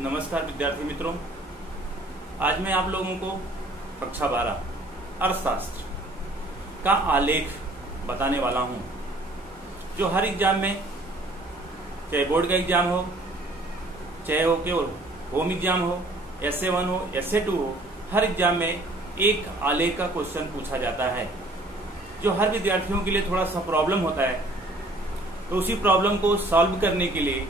नमस्कार विद्यार्थी मित्रों, आज मैं आप लोगों को कक्षा 12 अर्थशास्त्र का आलेख बताने वाला हूं, जो हर एग्जाम में, चाहे बोर्ड का एग्जाम हो, चाहे वो केवल होम एग्जाम हो, SA1 हो, SA2 हो, हर एग्जाम में एक आलेख का क्वेश्चन पूछा जाता है, जो हर विद्यार्थियों के लिए थोड़ा सा प्रॉब्लम होता है। तो उसी प्रॉब्लम को सॉल्व करने के लिए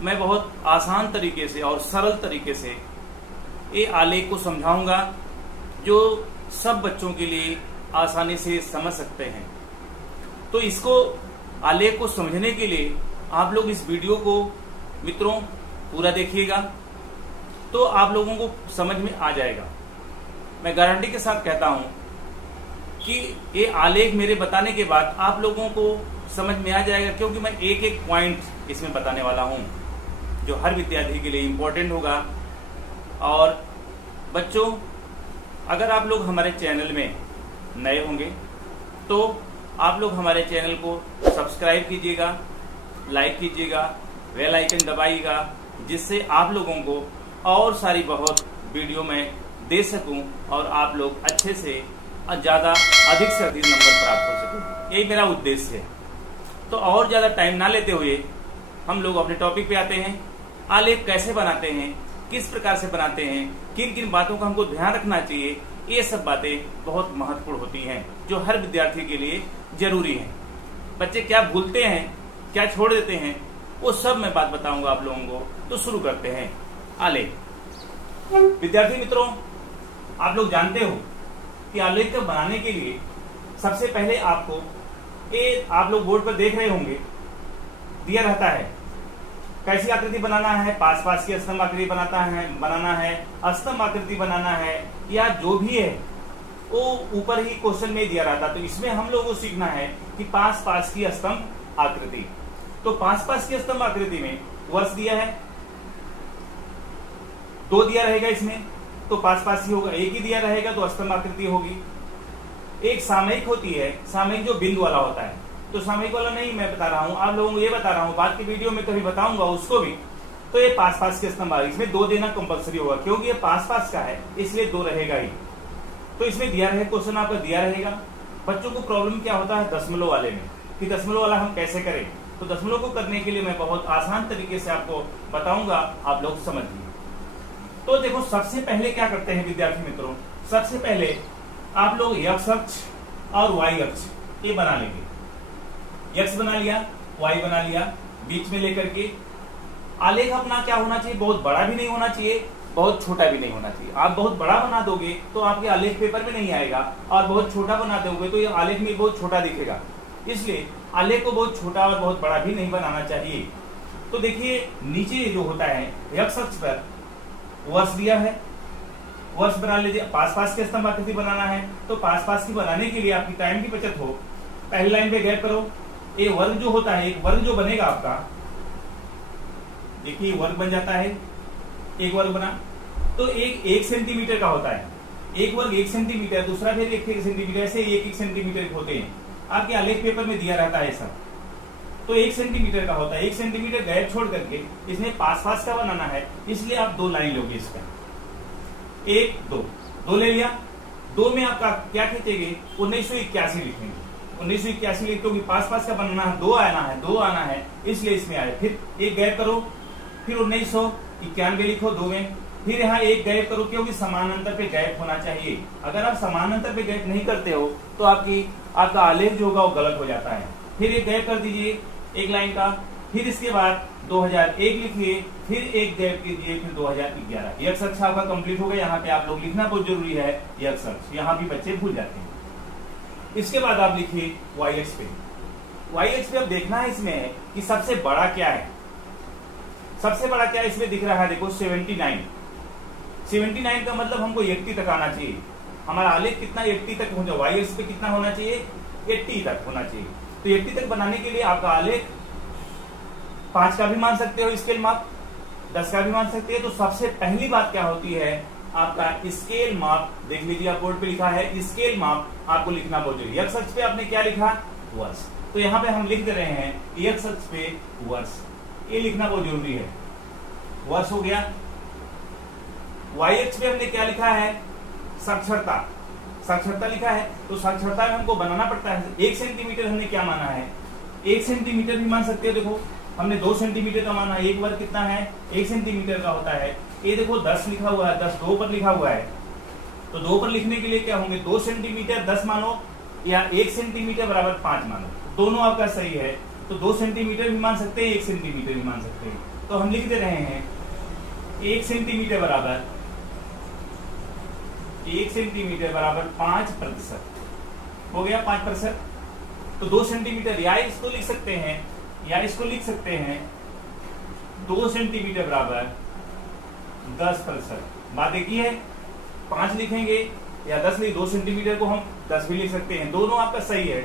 मैं बहुत आसान तरीके से और सरल तरीके से ये आलेख को समझाऊंगा, जो सब बच्चों के लिए आसानी से समझ सकते हैं। तो इसको आलेख को समझने के लिए आप लोग इस वीडियो को मित्रों पूरा देखिएगा, तो आप लोगों को समझ में आ जाएगा। मैं गारंटी के साथ कहता हूं कि ये आलेख मेरे बताने के बाद आप लोगों को समझ में आ जाएगा, क्योंकि मैं एक एक पॉइंट इसमें बताने वाला हूं, जो हर विद्यार्थी के लिए इम्पोर्टेंट होगा। और बच्चों, अगर आप लोग हमारे चैनल में नए होंगे तो आप लोग हमारे चैनल को सब्सक्राइब कीजिएगा, लाइक कीजिएगा, बेल आइकन दबाइएगा, जिससे आप लोगों को और सारी बहुत वीडियो में दे सकूं और आप लोग अच्छे से ज्यादा अधिक से अधिक नंबर प्राप्त हो सकें। यही मेरा उद्देश्य है। तो और ज्यादा टाइम ना लेते हुए हम लोग अपने टॉपिक पे आते हैं। आलेख कैसे बनाते हैं, किस प्रकार से बनाते हैं, किन किन बातों का हमको ध्यान रखना चाहिए, ये सब बातें बहुत महत्वपूर्ण होती हैं, जो हर विद्यार्थी के लिए जरूरी है। बच्चे क्या भूलते हैं, क्या छोड़ देते हैं, वो सब मैं बात बताऊंगा आप लोगों को। तो शुरू करते हैं आलेख। विद्यार्थी मित्रों, आप लोग जानते हो कि आलेख को बनाने के लिए सबसे पहले आपको आप लोग बोर्ड पर देख रहे होंगे, दिया रहता है कैसी आकृति बनाना है। पास की स्तंभ आकृति बनाना है, स्तंभ आकृति बनाना है, या जो भी है वो ऊपर ही क्वेश्चन में दिया रहता। तो इसमें हम लोगों को सीखना है कि पास की स्तंभ आकृति। तो पास की स्तंभ आकृति में वर्ष दिया है, 2 दिया रहेगा इसमें, तो पास ही होगा। एक ही दिया रहेगा तो स्तंभ आकृति होगी। एक सामयिक होती है, सामयिक जो बिंदु वाला होता है। तो सामयिक वाला नहीं मैं बता रहा हूं, आप लोगों को ये बता रहा हूं, बाद की वीडियो में कभी बताऊंगा उसको भी। तो ये पास के स्तंभ, इसमें 2 देना कंपलसरी होगा, क्योंकि ये पास का है, इसलिए 2 रहेगा ही। तो इसमें दिया रहेगा, क्वेश्चन आपका दिया रहेगा। बच्चों को प्रॉब्लम क्या होता है दशमलव वाले में, कि दशमलव वाला हम कैसे करें। तो दशमलव को करने के लिए मैं बहुत आसान तरीके से आपको बताऊंगा, आप लोग समझिए। तो देखो, सबसे पहले क्या करते हैं विद्यार्थी मित्रों, सबसे पहले आप लोग एक्स अक्ष और वाई अक्ष ये बना लेंगे। एक्स बना लिया, वाई बना लिया, बीच में लेकर के आलेख अपना क्या होना चाहिए, बहुत बड़ा भी नहीं होना चाहिए, बहुत छोटा भी नहीं होना चाहिए। आप बहुत बड़ा बना दोगे तो आपके आलेख पेपर में नहीं आएगा, और बहुत छोटा बना दोगे तो ये आलेख में बहुत छोटा दिखेगा। इसलिए आलेख को बहुत छोटा और बहुत बड़ा भी नहीं बनाना चाहिए। तो देखिए, नीचे जो होता है एक्स अक्ष पर वर्ष दिया है, वर्ष बना लीजिए। पास के स्तंभ आकृति बनाना है, तो पास की बनाने के लिए आपकी टाइम की बचत हो, पहली लाइन पे गैप करो। ये वर्ग जो होता है, एक वर्ग जो बनेगा आपका, देखिए वर्ग बन जाता है, एक वर्ग बना तो एक सेंटीमीटर का होता है। एक वर्ग 1 सेंटीमीटर, दूसरा फिर 1 सेंटीमीटर, ऐसे 1 सेंटीमीटर होते हैं। आपके आलेख पेपर में दिया रहता है सब। तो 1 सेंटीमीटर का होता है। 1 सेंटीमीटर गैप छोड़ करके इसमें पास का बनाना है, इसलिए आप 2 लाइन लोगे इसका, 1 2 ले लिया। 2 में आपका क्या खींचेंगे, 1981 लिखेंगे। 1981 लिख, क्योंकि पास का बनाना है, 2 आना है, इसलिए इसमें आए। फिर एक गैप करो, फिर 1991 लिखो 2 में, फिर यहाँ एक गैप करो, क्योंकि समानांतर पे गैप होना चाहिए। अगर आप समानांतर पे गैप नहीं करते हो तो आपका आलेख जो होगा वो गलत हो जाता है। फिर एक गैप कर दीजिए एक लाइन का, फिर इसके बाद 2001 लिखिए, फिर एक गैप कीजिए, फिर 2011। यह अक्ष आपका कंप्लीट हो गया। यहाँ पे आप लोग लिखना बहुत जरूरी है, यह अक्ष, यहाँ भी बच्चे भूल जाते हैं। इसके बाद आप लिखिए वाई अक्ष पे। वाई अक्ष पे अब देखना है इसमें कि सबसे बड़ा क्या है। सबसे बड़ा क्या इसमें दिख रहा है, देखो 79 का मतलब हमको 81 तक आना चाहिए। हमारा आलेख कितना 80 तक हो जाए, वाई एक्स पे कितना होना चाहिए 80 तक होना चाहिए। तो 80 तक बनाने के लिए आपका आलेख 5 का भी मान सकते हो स्केल माप, 10 का भी मान सकते हैं। तो सबसे पहली बात क्या होती है, आपका स्केल माप देख लीजिए, आप बोर्ड पे लिखा है स्केल माप आपको लिखना बहुत जरूरी है। एक्स अक्ष पे आपने क्या लिखा वर्ष, तो यहाँ पे हम लिख दे रहे हैं एक्स अक्ष पे वर्ष, ये लिखना बहुत जरूरी है, वर्ष हो गया। वाई अक्ष पे हमने क्या लिखा है साक्षरता, साक्षरता लिखा है। तो साक्षरता में हमको बनाना पड़ता है 1 सेंटीमीटर, हमने क्या माना है 1 सेंटीमीटर भी मान सकते हो। देखो हमने 2 सेंटीमीटर का माना, एक वर्ग कितना है 1 सेंटीमीटर का होता है। ये देखो 10 लिखा हुआ है, 10 2 पर लिखा हुआ है, तो 2 पर लिखने के लिए क्या होंगे 2 सेंटीमीटर 10 मानो या 1 सेंटीमीटर बराबर 5 मानो, दोनों आपका सही है। तो 2 सेंटीमीटर भी मान सकते हैं, 1 सेंटीमीटर भी मान सकते हैं। तो हम लिख दे रहे हैं 1 सेंटीमीटर बराबर 5% हो गया 5%। तो 2 सेंटीमीटर या इसको लिख सकते हैं या इसको लिख सकते हैं 2 सेंटीमीटर बराबर 10%। बात एक ही है, 5 लिखेंगे या 10 लिख, 2 सेंटीमीटर को हम 10 भी लिख सकते हैं, दोनों आपका सही है।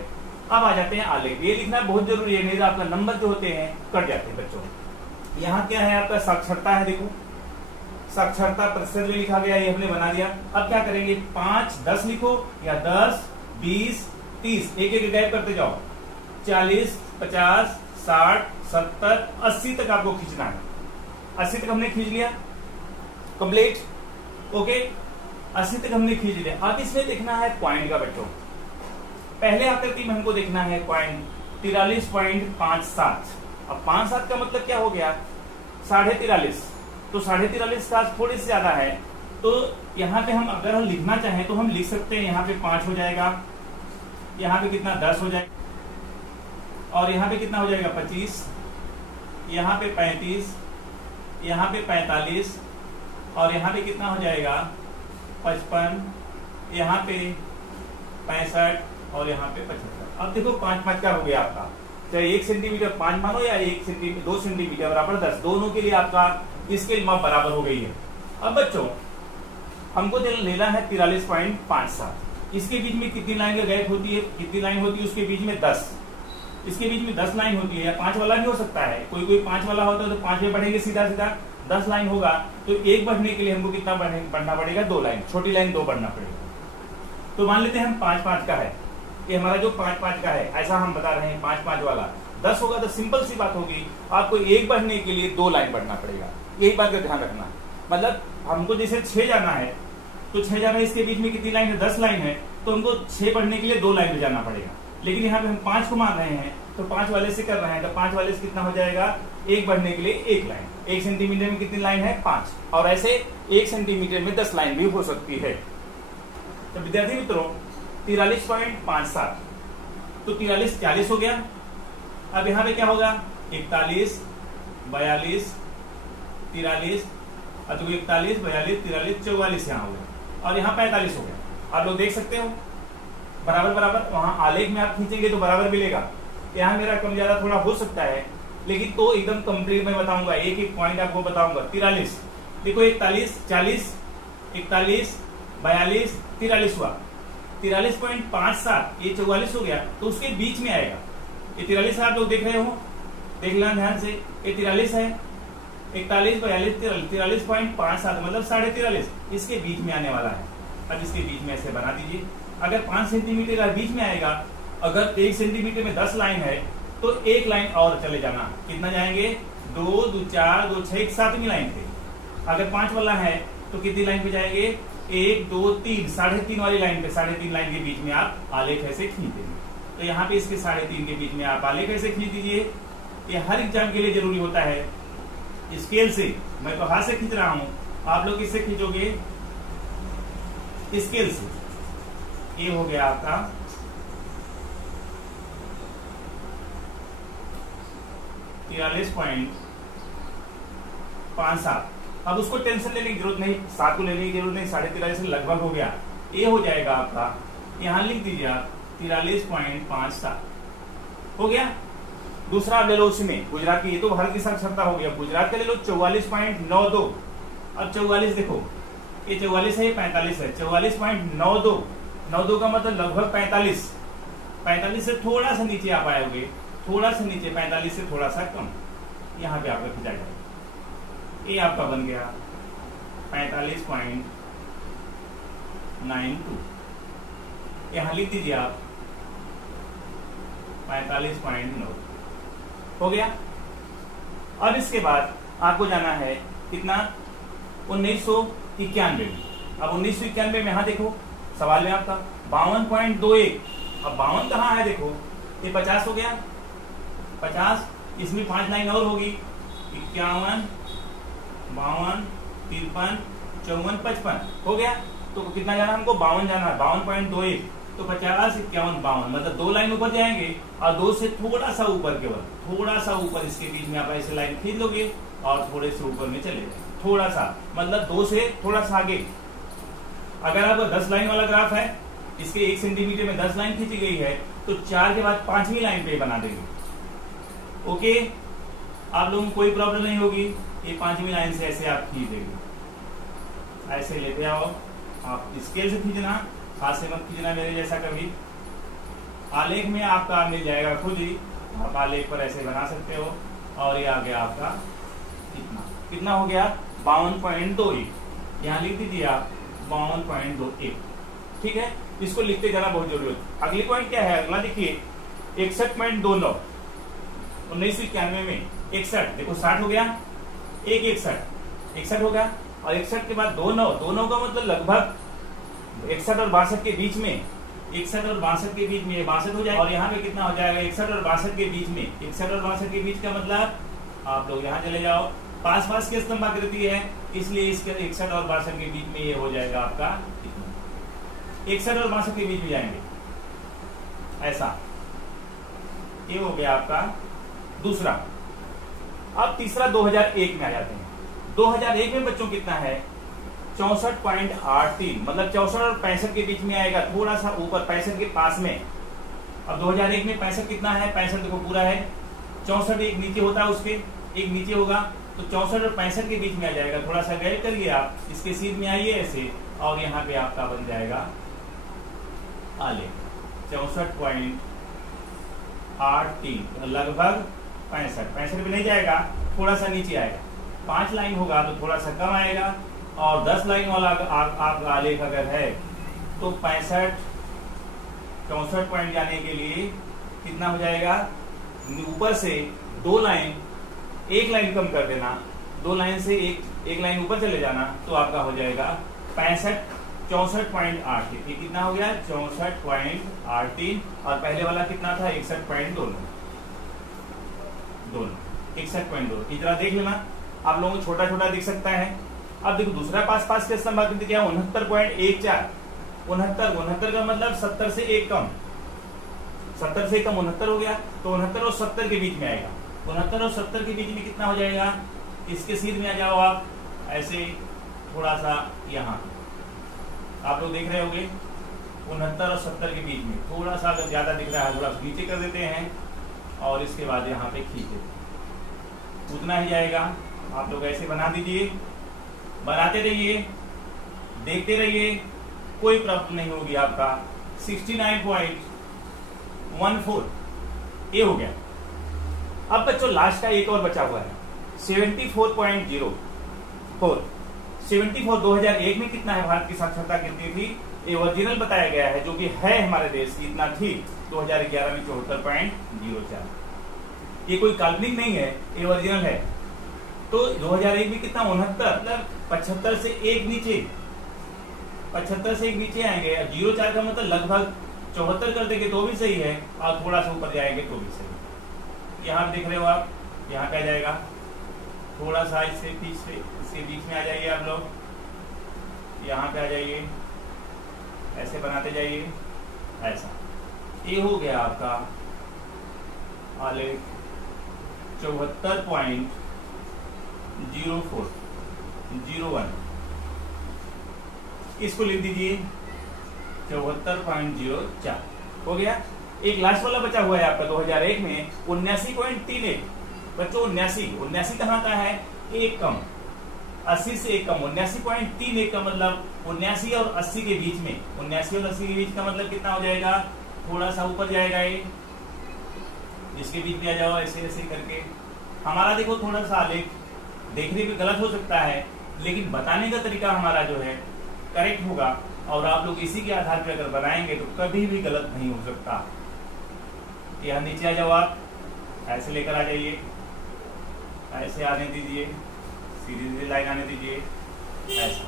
अब आ जाते हैं आलेख, ये लिखना बहुत जरूरी है, नहीं तो आपका नंबर जो होते हैं कट जाते हैं बच्चों। यहाँ क्या है आपका साक्षरता है, देखो साक्षरता प्रतिशत में लिखा गया, ये हमने बना दिया। अब क्या करेंगे 5 10 लिखो या 10 20 30 एक एक टाइप करते जाओ, 40 50 60 70 80 तक आपको खींचना है। 80 तक हमने खींच लिया कंप्लीट, ओके 80 तक हमने खींच लिया। अब इसमें देखना है पॉइंट का बच्चों, पहले आकृति में हमको देखना है पॉइंट 43.57। अब 5.7 का मतलब क्या हो गया 43.5, तो 43.5 का थोड़े से ज्यादा है। तो यहाँ पे हम अगर हम लिखना चाहें तो हम लिख सकते हैं, यहाँ पे 5 हो जाएगा, यहाँ पे कितना 10 हो जाएगा, और यहाँ पे कितना हो जाएगा 25, यहाँ पे 35, यहाँ पे 45, और यहाँ पे कितना हो जाएगा 55, यहाँ पे 65, और यहाँ पे 75। अब देखो 5 का हो गया आपका, चाहे 1 सेंटीमीटर 5 मानो या 1 सेंटीमीटर 2 सेंटीमीटर बराबर 10, दोनों के लिए आपका स्केल माप बराबर हो गई है। अब बच्चों हमको लेना है 43.57, इसके बीच में कितनी लाइन का गैप होती है, कितनी लाइन होती है उसके बीच में 10, इसके बीच में 10 लाइन होती है, या 5 वाला भी हो सकता है, कोई 5 वाला होता है तो 5 में बढ़ेंगे सीधा सीधा, 10 लाइन होगा तो एक बढ़ने के लिए हमको कितना बढ़ना पड़ेगा 2 लाइन, छोटी लाइन 2 बढ़ना पड़ेगा। तो मान लेते हैं हम 5-5 का है, ये हमारा जो 5-5 का है ऐसा हम बता रहे हैं 5-5 वाला 10 होगा तो सिंपल सी बात होगी, आपको एक बढ़ने के लिए 2 लाइन बढ़ना पड़ेगा, यही बात का ध्यान रखना। मतलब हमको जैसे 6 जाना है तो 6 जाना है, इसके बीच में कितनी लाइन है 10 लाइन है, तो हमको 6 बढ़ने के लिए 2 लाइन में जाना पड़ेगा। लेकिन यहाँ पे हम 5 को मान रहे हैं तो 5 वाले से कर रहे हैं, तो 5 वाले से कितना हो जाएगा एक बढ़ने के लिए 1 लाइन, 1 सेंटीमीटर में कितनी लाइन है 5, और ऐसे 1 सेंटीमीटर में 10 लाइन भी हो सकती है। तो विद्यार्थी मित्रों 43.57, तो 43 40 हो गया। अब यहाँ पे क्या होगा 41 42 43, तो 41 42 43 44 यहाँ हो गया, और यहाँ 45 हो गया। आप लोग देख सकते हो बराबर बराबर, वहां आलेख में आप खींचेंगे तो बराबर मिलेगा, यहाँ मेरा कम ज्यादा थोड़ा हो सकता है, लेकिन तो एकदम कंप्लीट मैं बताऊंगा, एक एक पॉइंट आपको बताऊंगा। 43 देखो 41 40 41 42 43 हुआ, 43.57 ये 44 हो गया, तो उसके बीच में आएगा ये 43 आप लोग देख रहे हो, देख लेना ध्यान से, ये 43 है 41 42 43.57 मतलब 43.5 इसके बीच में आने वाला है। अब इसके बीच में ऐसे बना दीजिए, अगर 5 सेंटीमीटर का बीच में आएगा, अगर 1 सेंटीमीटर में 10 लाइन है तो 1 लाइन और चले जाना, कितना जाएंगे 2 2 4 2 6 एक 7वीं लाइन पे। अगर 5 वाला है तो कितनी लाइन पे जाएंगे 1 2 3 3.5 वाली लाइन पे, 3.5 लाइन के बीच में आप आलेख ऐसे खींच देंगे। तो यहाँ पे इसके 3.5 के बीच में आप आलेख ऐसे खींच दीजिए। ये हर एग्जाम के लिए जरूरी होता है, स्केल से मैं तो हाथ से खींच रहा हूं, आप लोग इससे खींचोगे स्केल से। ये हो गया आपका 43.57। अब उसको टेंशन लेने की जरूरत नहीं, 7 को लेने की जरूरत नहीं, 43.5 लगभग हो गया, ये हो जाएगा आपका, यहां लिख दीजिए आप 43.57 हो गया। दूसरा आप ले लो उसमें गुजरात की, ये तो भारत की साक्षरता हो गया, गुजरात का ले लो 44.92। अब 44 देखो ये 44 है, ये 45 है, 44.92, 92 का मतलब लगभग 45, 45 से थोड़ा सा नीचे आप आएंगे, थोड़ा सा नीचे, 45 से थोड़ा सा कम, यहाँ पे आपका खिंचा जाएगा। ये आपका बन गया 45.92, यहाँ लिख दीजिए आप 45.9 हो गया। अब इसके बाद आपको जाना है कितना, 1991 में। अब 1991 में यहाँ देखो सवाल में आपका 52.21, अब 52 कहाँ है देखो, ये 50 हो गया, 50, इसमें 5 लाइन और होगी, 51, 52, 53, 54, 55 हो गया। तो कितना जाना हमको, 52 जाना है, 52.21, तो 50, 51, 52, मतलब 2 लाइन ऊपर जाएंगे और 2 से थोड़ा सा ऊपर, केवल थोड़ा सा ऊपर, इसके बीच में आप ऐसे लाइन खींच लोगे और थोड़े से ऊपर में चले जाएंगे, थोड़ा सा, मतलब 2 से थोड़ा सा आगे। अगर आपका 10 लाइन वाला ग्राफ है, इसके 1 सेंटीमीटर में 10 लाइन खींची गई है, तो 4 के बाद 5वीं लाइन पे बना देंगे। ओके, आप लोगों को कोई प्रॉब्लम नहीं होगी, ये 5वीं लाइन से ऐसे आप खींच देंगे, ऐसे लेते आओ, आप स्केल से खींचना, हाथ से मत खींचना मेरे जैसा कभी। आलेख में आपका मिल जाएगा खुद ही, आप आलेख पर ऐसे बना सकते हो। और ये आ गया आपका कितना हो गया, 52.21, यहाँ लिख दीजिए आप 52.21, ठीक है। इसको लिखते जाना बहुत जरूरी है। अगली पॉइंट क्या है, अगला देखिए 61.29, 1991 में 61, देखो 60 हो गया, 61 हो गया, और 61 के बाद 29 का मतलब लगभग 61 और 62 के बीच में, 61 और 62 के बीच में 62 हो जाएगा, और यहाँ पे कितना हो जाएगा, 61 और 62 के बीच में, 61 और 62 के बीच का मतलब आप लोग यहाँ चले जाओ, पास की स्तंभ आकृति है, इसलिए इसके 61 और 62 के बीच में ये हो जाएगा आपका 61 और 62 के बीच में जाएंगे, ऐसा। ये हो गया आपका दूसरा। अब तीसरा 2001 में आ जाते हैं। 2001 में बच्चों कितना है, 64.83, मतलब 64 और 65 के बीच में आएगा, थोड़ा सा ऊपर 65 के पास में। अब 2001 में 65 कितना है, 65 देखो पूरा है, 64 एक नीचे होता है, उसके एक नीचे होगा, तो 64 और 65 के बीच में आ जाएगा। थोड़ा सा गैप करिए आप, इसके सीध में आइए ऐसे, और यहाँ पे आपका बन जाएगा आलेख 64.83, लगभग 65 पे नहीं जाएगा, थोड़ा सा नीचे आएगा। 5 लाइन होगा तो थोड़ा सा कम आएगा, और 10 लाइन वाला आपका आलेख अगर है तो 64 पॉइंट जाने के लिए कितना हो जाएगा, ऊपर से 2 लाइन, 1 लाइन कम कर देना, 2 लाइन से एक लाइन ऊपर चले जाना, तो आपका हो जाएगा 64.8। ये कितना हो गया, 64.8, और पहले वाला कितना था, 61.2, 61.2। इतना देख लेना, आप लोगों को छोटा छोटा दिख सकता है। अब देखो दूसरा पास के स्तंभ आकृति क्या, 69.14, 69 का मतलब 70 से 1 कम, 70 से कम 69 हो गया, तो 69 और 70 के बीच में आएगा। 69 और 70 के बीच में कितना हो जाएगा, इसके सीध में आ जाओ आप ऐसे, थोड़ा सा यहाँ आप लोग देख रहे होंगे, 69 और 70 के बीच में थोड़ा सा अगर ज्यादा दिख रहा है, थोड़ा नीचे कर देते हैं, और इसके बाद यहाँ पे खींच देते, उतना ही जाएगा। आप लोग ऐसे बना दीजिए, बनाते रहिए, देखते रहिए, कोई प्रॉब्लम नहीं होगी आपका। 69.14 ये हो गया। अब बच्चों लास्ट का एक और बचा हुआ है, 74.04। 74 2001 में कितना है, भारत की साक्षरता कितनी थी, ये ओरिजिनल बताया गया है, जो कि है हमारे देश की, इतना थी। 2011 में 74.04, ये कोई काल्पनिक नहीं है, ये ओरिजिनल है। तो 2001 में कितना, 69, मतलब 75 से एक नीचे, 75 से एक नीचे आएंगे। 04 का मतलब लगभग 74 कर देंगे तो भी सही है, और थोड़ा सा ऊपर जाएंगे तो भी सही। यहाँ देख रहे हो आप, यहाँ क्या जाएगा, थोड़ा सा इससे पीछे, इसके बीच में आ जाइए आप लोग, यहाँ पे आ जाइए, ऐसे बनाते जाइए, ऐसा। ये हो गया आपका आलेख 74.0401, इसको लिख दीजिए 74.04 हो गया। एक लास्ट वाला बचा हुआ है आपका 2001 में 79.31। बच्चों 79 कहाँ का है, एक कम। 80 से एक कम 79.31 का मतलब 79 और 80 के बीच में, 79 और 80 के बीच का मतलब कितना हो जाएगा, थोड़ा सा ऊपर जाएगा ये, इसके बीच में आ जाओ ऐसे ऐसे करके। हमारा देखो थोड़ा सा आलेख देखने में गलत हो सकता है, लेकिन बताने का तरीका हमारा जो है करेक्ट होगा, और आप लोग इसी के आधार पर अगर बनाएंगे तो कभी भी गलत नहीं हो सकता। यहाँ नीचे आ जाओ, आप ऐसे लेकर आ जाइए, ऐसे आने दीजिए, सीधी सीधी लाइन आने दीजिए, ऐसा।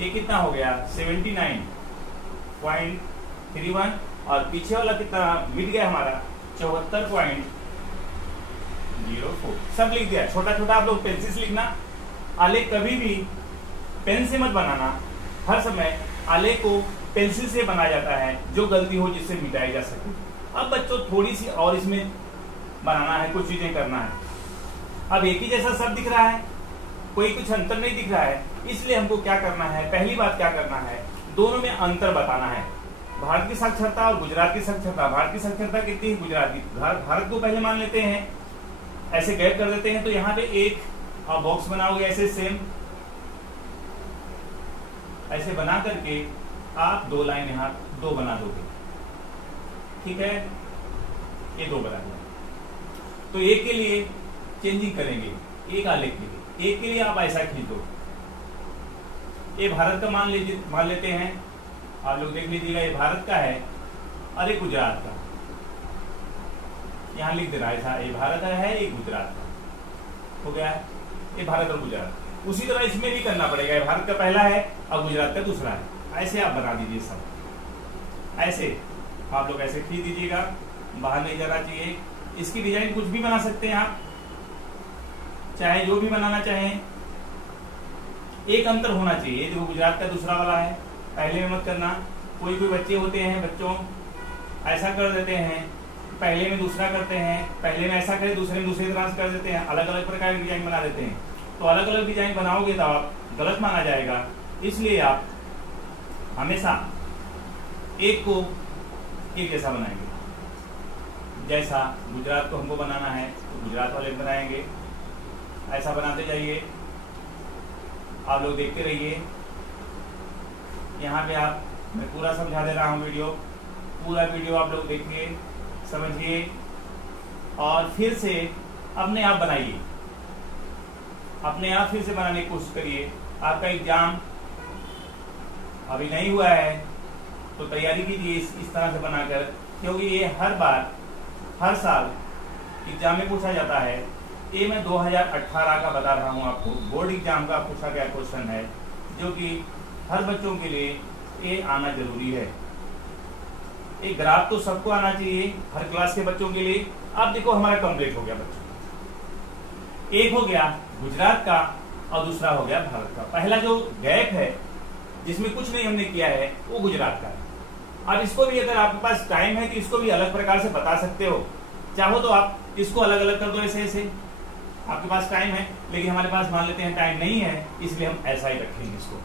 ये कितना हो गया 79.31, और पीछे वाला कितना मिट गया हमारा 74.04। सब लिख दिया, छोटा छोटा आप लोग पेंसिल से लिखना। आलेख कभी भी पेन से मत बनाना, हर समय आलेख को पेंसिल से बनाया जाता है, जो गलती हो जिससे मिटाई जा सके। अब बच्चों थोड़ी सी और इसमें बनाना है, कुछ चीजें करना है। अब एक ही जैसा सब दिख रहा है, कोई कुछ अंतर नहीं दिख रहा है, इसलिए हमको क्या करना है, पहली बात क्या करना है, दोनों में अंतर बताना है। भारत की साक्षरता और गुजरात की साक्षरता। भारत की साक्षरता कितनी है, गुजरात की। भारत को पहले मान लेते हैं, ऐसे गैप कर देते हैं, तो यहाँ पे एक बॉक्स बनाओगे ऐसे सेम, ऐसे बना करके आप दो लाइन यहाँ दो बना दोगे, ठीक है, ये दो बना दिया। तो एक के लिए चेंजिंग करेंगे, एक आलेख के लिए, एक के लिए आप ऐसा खींच दो। ये भारत का मान लेते हैं, आप लोग देख लीजिएगा, ये भारत का है और ये गुजरात का। यहाँ लिख दे रहा है ऐसा, ये भारत का है, ये गुजरात का हो गया है, ये भारत और गुजरात। उसी तरह इसमें भी करना पड़ेगा, ये भारत का पहला है और गुजरात का दूसरा है। ऐसे आप बना दीजिए सब, ऐसे आप लोग ऐसे खींच दीजिएगा, बाहर नहीं जाना चाहिए। इसकी डिजाइन कुछ भी बना सकते हैं आप, चाहे जो भी बनाना चाहें। एक अंतर होना चाहिए, जो गुजरात का दूसरा वाला है, पहले में मत करना। कोई कोई बच्चे होते हैं, बच्चों ऐसा कर देते हैं, पहले में दूसरा करते हैं, पहले में ऐसा करें, दूसरे में दूसरी तरह से कर देते हैं, अलग अलग प्रकार की डिजाइन बना देते हैं। तो अलग अलग डिजाइन बनाओगे तो आप गलत माना जाएगा, इसलिए आप हमेशा एक को एक जैसा बनाएंगे। जैसा गुजरात को हमको बनाना है तो गुजरात वाले बनाएंगे, ऐसा बनाते जाइए, आप लोग देखते रहिए। यहाँ पे आप, मैं पूरा समझा दे रहा हूँ वीडियो, पूरा वीडियो आप लोग देखिए, समझिए, और फिर से अपने आप बनाइए, अपने आप फिर से बनाने की कोशिश करिए। आपका एग्जाम अभी नहीं हुआ है तो तैयारी कीजिए इस तरह से बनाकर, क्योंकि ये हर बार हर साल एग्जाम में पूछा जाता है। ये मैं 2018 का बता रहा हूँ आपको, बोर्ड एग्जाम का पूछा गया क्वेश्चन है, जो कि हर बच्चों के लिए ये आना जरूरी है। एक ग्राफ तो सबको आना चाहिए, हर क्लास के बच्चों के लिए। अब देखो हमारा कंप्लीट हो गया बच्चों, एक हो गया गुजरात का और दूसरा हो गया भारत का। पहला जो गैप है जिसमें कुछ नहीं हमने किया है वो गुजरात का है। अब इसको भी अगर आपके पास टाइम है तो इसको भी अलग प्रकार से बता सकते हो, चाहो तो आप इसको अलग अलग कर दो, ऐसे ऐसे आपके पास टाइम है, लेकिन हमारे पास मान लेते हैं टाइम नहीं है, इसलिए हम ऐसा ही रखेंगे इसको।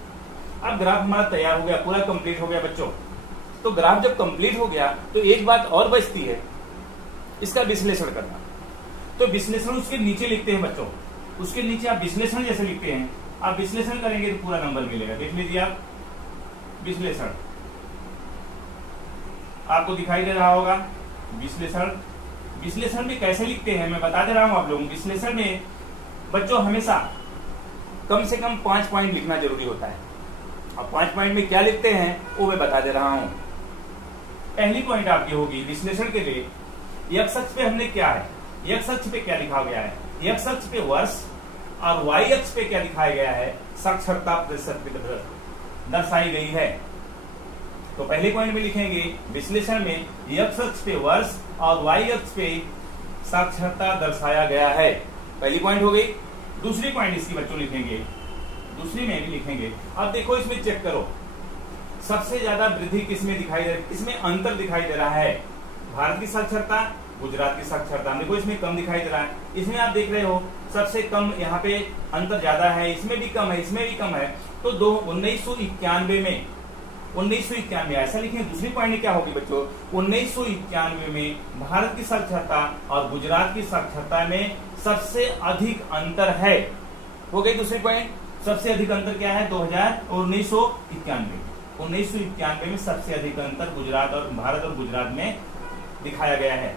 अब ग्राफ हमारा तैयार हो गया, पूरा कंप्लीट हो गया बच्चों। तो ग्राफ जब कंप्लीट हो गया तो एक बात और बचती है, इसका विश्लेषण करना। तो विश्लेषण उसके नीचे लिखते हैं बच्चों, उसके नीचे आप विश्लेषण जैसे लिखते हैं, आप विश्लेषण करेंगे तो पूरा नंबर मिलेगा। देख लीजिए आप, विश्लेषण आपको दिखाई दे रहा होगा। विश्लेषण, विश्लेषण में कैसे लिखते हैं मैं बता दे रहा हूं आप लोगों को। विश्लेषण में बच्चों हमेशा कम से कम 5 पॉइंट लिखना जरूरी होता है। अब 5 पॉइंट में क्या लिखते हैं वो मैं बता दे रहा हूं। पहली पॉइंट आपकी होगी विश्लेषण के लिए, एक्स अक्ष पे हमने क्या है, एक्स अक्ष पे क्या लिखा गया है, एक्स अक्ष पे वर्ष और वाई अक्ष पे क्या दिखाया गया है, साक्षरता प्रतिशत दर्शाई गई है। तो पहले पॉइंट में लिखेंगे विश्लेषण में एक्स अक्ष पे वर्ष और वाई अक्ष पे साक्षरता दर्शाया गया है। पहली पॉइंट हो गई। दूसरी पॉइंट इसकी बच्चों लिखेंगे, दूसरी में भी लिखेंगे। अब देखो इसमें चेक करो, सबसे ज्यादा वृद्धि किसमें दिखाई दे, इसमें अंतर दिखाई दे रहा है। भारत की साक्षरता, गुजरात की साक्षरता, देखो इसमें कम दिखाई दे रहा है। इसमें आप देख रहे हो सबसे कम यहाँ पे अंतर ज्यादा है, इसमें भी कम है, इसमें भी कम है। तो 1991 ऐसा लिखें। दूसरी पॉइंट क्या होगी बच्चों, 1991 में भारत की साक्षरता और गुजरात की साक्षरता में सबसे अधिक अंतर है, हो गई दूसरी पॉइंट। सबसे अधिक अंतर क्या है? 1991 में सबसे अधिक अंतर गुजरात और भारत और गुजरात में दिखाया गया है।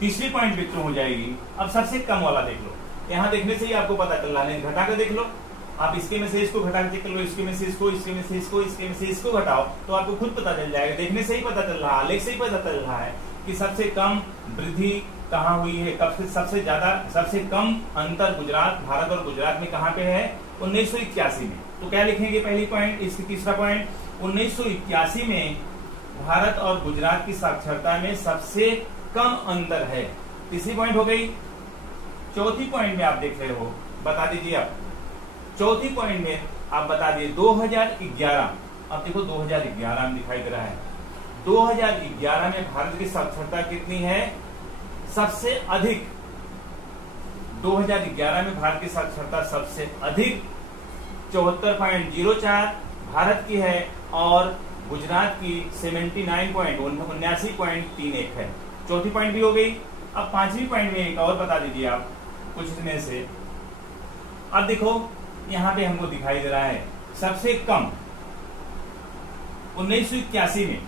तीसरी पॉइंट मित्रों हो जाएगी, अब सबसे कम वाला देख लो। यहाँ देखने से ही आपको पता चल रहा है, घटा कर देख लो आप, इसके में से इसको घटा के चेक कर लो, इसके में से इसको, इसके में से इसको, इसके में से इसको घटाओ तो आपको खुद पता चल जाएगा। देखने से ही पता चल रहा है, आलेख से ही पता चल रहा है कि सबसे कम वृद्धि कहाँ हुई है, कब सबसे ज्यादा, सबसे कम अंतर गुजरात, भारत और गुजरात में कहाँ पे है? 1981 में। तो क्या लिखेंगे पहली पॉइंट? इसकी तीसरा पॉइंट, 1981 में भारत और गुजरात की साक्षरता में सबसे कम अंतर है। तीसरी पॉइंट हो गई। चौथी पॉइंट में आप देख रहे हो, बता दीजिए आप। चौथी पॉइंट में आप बता दिए 2011, अब देखो 2011 में दिखाई दे रहा है, 2011 में भारत की साक्षरता कितनी है? सबसे अधिक, 2011 में भारत की साक्षरता सबसे अधिक 74.04 भारत की है और गुजरात की 79.79.31 है। चौथी पॉइंट भी हो गई। अब पांचवी पॉइंट में एक और बता दीजिए आप कुछ इसमें से। अब देखो यहाँ पे हमको दिखाई दे रहा है सबसे कम 1981 में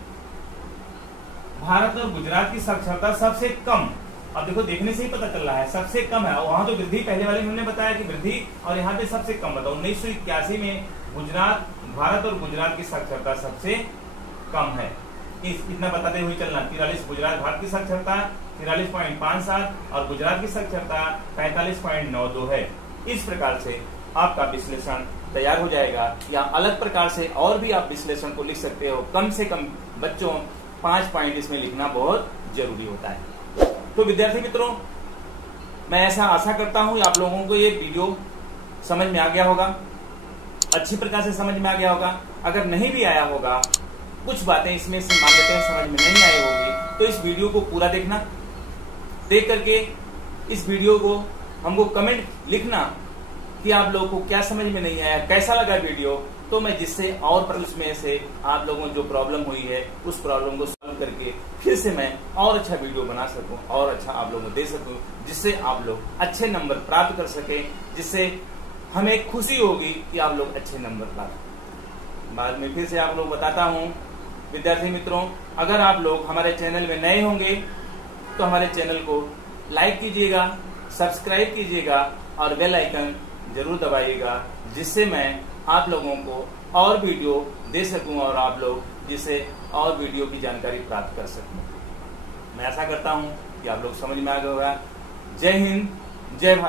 भारत और गुजरात की साक्षरता सबसे कम। अब देखो देखने से ही पता चल रहा है सबसे कम है, वहां तो वृद्धि पहले वाले में हमने बताया कि वृद्धि, और यहाँ पे सबसे कम बताओ। 1981 में गुजरात, भारत और गुजरात की साक्षरता सबसे कम है। इतना बताते हुए चलना। 43 गुजरात, भारत की साक्षरता 43.57 और गुजरात की साक्षरता 45.92 है। इस प्रकार से आपका विश्लेषण तैयार हो जाएगा, या अलग प्रकार से और भी आप विश्लेषण को लिख सकते हो। कम से कम बच्चों 5 पॉइंट इसमें लिखना बहुत जरूरी होता है। तो विद्यार्थी मित्रों, मैं ऐसा आशा करता हूं आप लोगों को ये वीडियो समझ में आ गया होगा, अच्छी प्रकार से समझ में आ गया होगा। अगर नहीं भी आया होगा, कुछ बातें इसमें से मान लेते हैं समझ में नहीं आई होगी, तो इस वीडियो को पूरा देखना। देख करके इस वीडियो को हमको कमेंट लिखना कि आप लोगों को क्या समझ में नहीं आया, कैसा लगा वीडियो, तो मैं जिससे और उसमें से आप लोगों को जो प्रॉब्लम हुई है उस प्रॉब्लम को सॉल्व करके फिर से मैं और अच्छा वीडियो बना सकूं और अच्छा आप लोगों को दे सकूं, जिससे आप लोग अच्छे नंबर प्राप्त कर सकें, जिससे हमें खुशी होगी कि आप लोग अच्छे नंबर प्राप्त। बाद में फिर से आप लोग बताता हूं विद्यार्थी मित्रों, अगर आप लोग हमारे चैनल में नए होंगे तो हमारे चैनल को लाइक कीजिएगा, सब्सक्राइब कीजिएगा और बेल आइकन जरूर दबाइएगा, जिससे मैं आप लोगों को और वीडियो दे सकूं और आप लोग जिससे और वीडियो की जानकारी प्राप्त कर सकूं। मैं आशा करता हूं कि आप लोग समझ में आ गए होगा। जय हिंद, जय भारत।